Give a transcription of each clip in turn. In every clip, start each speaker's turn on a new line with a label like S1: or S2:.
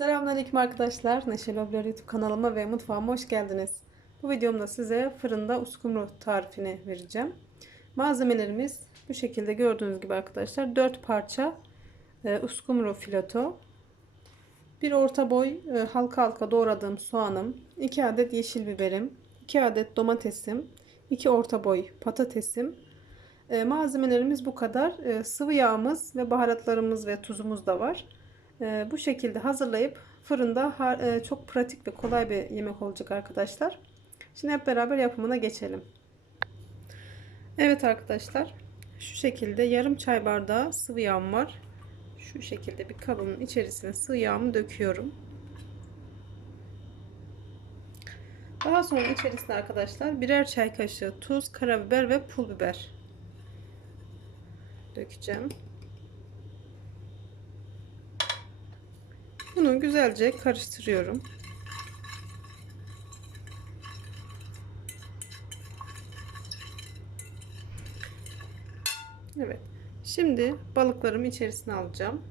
S1: Selamünaleyküm arkadaşlar. Neşeli Oblar YouTube kanalıma ve mutfağıma hoş geldiniz. Bu videomda size fırında uskumru tarifini vereceğim. Malzemelerimiz bu şekilde gördüğünüz gibi arkadaşlar 4 parça e, uskumru fileto, bir orta boy e, halka halka doğradığım soğanım, 2 adet yeşil biberim, 2 adet domatesim, 2 orta boy patatesim. E, malzemelerimiz bu kadar. E, sıvı yağımız ve baharatlarımız ve tuzumuz da var. Ee, bu şekilde hazırlayıp fırında e, çok pratik ve kolay bir yemek olacak arkadaşlar. Şimdi hep beraber yapımına geçelim. Evet arkadaşlar şu şekilde yarım çay bardağı sıvı yağım var. Şu şekilde bir kabımın içerisine sıvı yağımı döküyorum. Daha sonra içerisine arkadaşlar birer çay kaşığı tuz, karabiber ve pul biber dökeceğim. Bunu güzelce karıştırıyorum. Evet. Şimdi balıklarımı içerisine alacağım.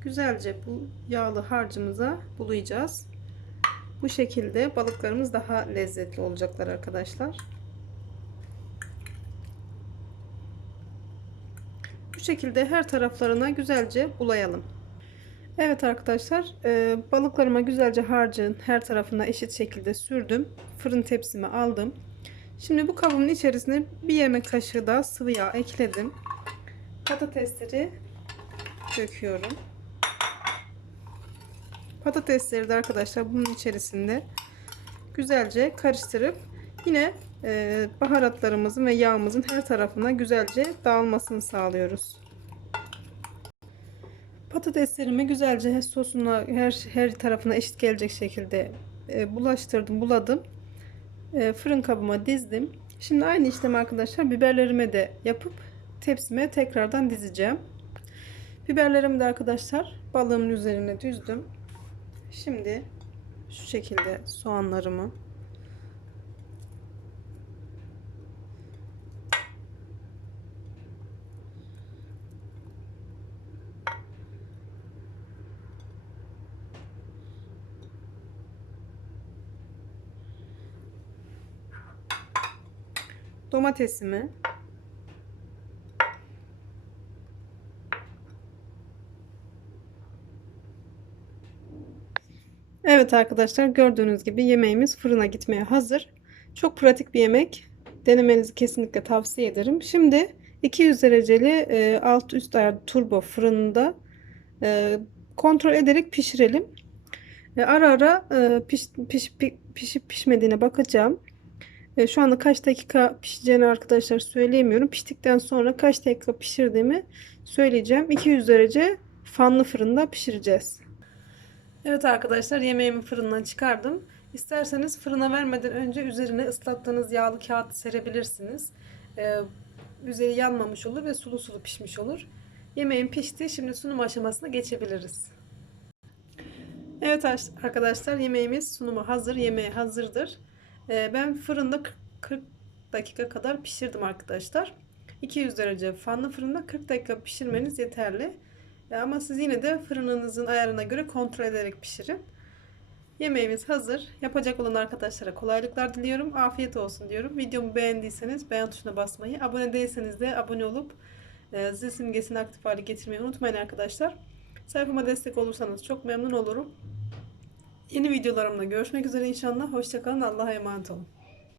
S1: Güzelce bu yağlı harcımıza bulayacağız. Bu şekilde balıklarımız daha lezzetli olacaklar arkadaşlar. Şekilde her taraflarına güzelce bulayalım. Evet arkadaşlar e, balıklarıma güzelce harcın her tarafına eşit şekilde sürdüm. Fırın tepsime aldım. Şimdi bu kabımın içerisine bir yemek kaşığı daha sıvı yağ ekledim. Patatesleri döküyorum. Patatesleri de arkadaşlar bunun içerisinde güzelce karıştırıp yine baharatlarımızın ve yağımızın her tarafına güzelce dağılmasını sağlıyoruz. Patateslerimi güzelce sosuna her her tarafına eşit gelecek şekilde e, bulaştırdım, buladım. E, fırın kabıma dizdim. Şimdi aynı işlemi arkadaşlar biberlerime de yapıp tepsime tekrardan dizeceğim. Biberlerimi de arkadaşlar balığımın üzerine düzdüm. Şimdi şu şekilde soğanlarımı domatesimi Evet arkadaşlar gördüğünüz gibi yemeğimiz fırına gitmeye hazır. Çok pratik bir yemek. Denemenizi kesinlikle tavsiye ederim. Şimdi 200 dereceli e, alt üst ayar turbo fırında e, kontrol ederek pişirelim. E, ara ara e, piş, piş, piş, pişip pişmediğine bakacağım. E, şu anda kaç dakika pişeceğini arkadaşlar söyleyemiyorum. Piştikten sonra kaç dakika pişirdiğimi söyleyeceğim. 200 derece fanlı fırında pişireceğiz. Evet arkadaşlar yemeğimi fırından çıkardım. İsterseniz fırına vermeden önce üzerine ıslattığınız yağlı kağıt serebilirsiniz. Ee, üzeri yanmamış olur ve sulu sulu pişmiş olur. Yemeğim pişti. Şimdi sunum aşamasına geçebiliriz. Evet arkadaşlar yemeğimiz sunumu hazır. Yemeğe hazırdır. Ee, ben fırında 40 dakika kadar pişirdim arkadaşlar. 200 derece fanlı fırında 40 dakika pişirmeniz yeterli. Ama siz yine de fırınınızın ayarına göre kontrol ederek pişirin. Yemeğimiz hazır. Yapacak olan arkadaşlara kolaylıklar diliyorum. Afiyet olsun diyorum. Videomu beğendiyseniz beğen tuşuna basmayı, abone değilseniz de abone olup e, zil simgesini aktif hale getirmeyi unutmayın arkadaşlar. Sayfama destek olursanız çok memnun olurum. Yeni videolarımda görüşmek üzere inşallah. Hoşçakalın. Allah'a emanet olun.